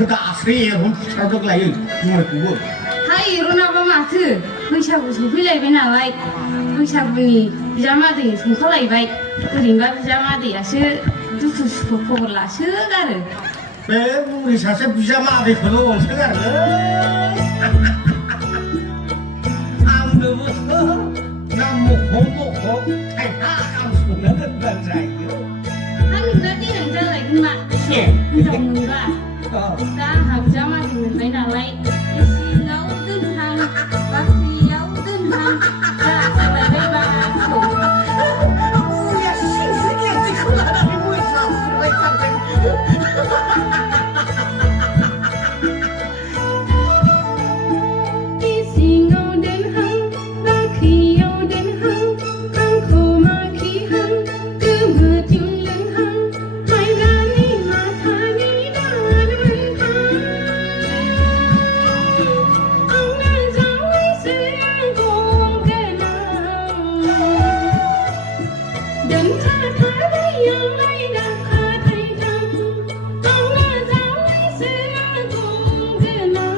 माथो दासो एरहन फिसाजों लायो जुमायखौबो हाय एरनाबा माथो बैसागु सफैलायबाय नालाय बैसागुनि बिजामादै संखालायबाय ओरैनोबा बिजामादैयासो दुखु सुखु खबर लासोगारो बे बुरि सासे बिजामादैखौल' अनसोगारो आंनोबोथ' नाम मख' खायफा नाम संना दोनबानो जायो हा नोंना देनां जालायगोन मा हिनजाव मोनबा दा आंहा बिजामादै मोनबाय नालाय इसिङाव दोनहां बाख्रियाव दोनहां जालायबायबा बुरिया सिंस्रि गेरदिखौ लानानै मोसाफुरबाय थागोन इसिङाव दोनहां बाख्रियाव दोनहां आंखौ माखिहां गोमोथिं लोंहां माइब्रानि माथानि दान मोनहां आंना जावैसो आंखौ गोनां दोनखाथारबाय आंलाय दाखाथायथां आंना जावैसो आंखौ गोनां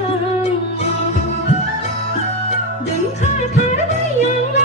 दोनखाथारबाय आंलाय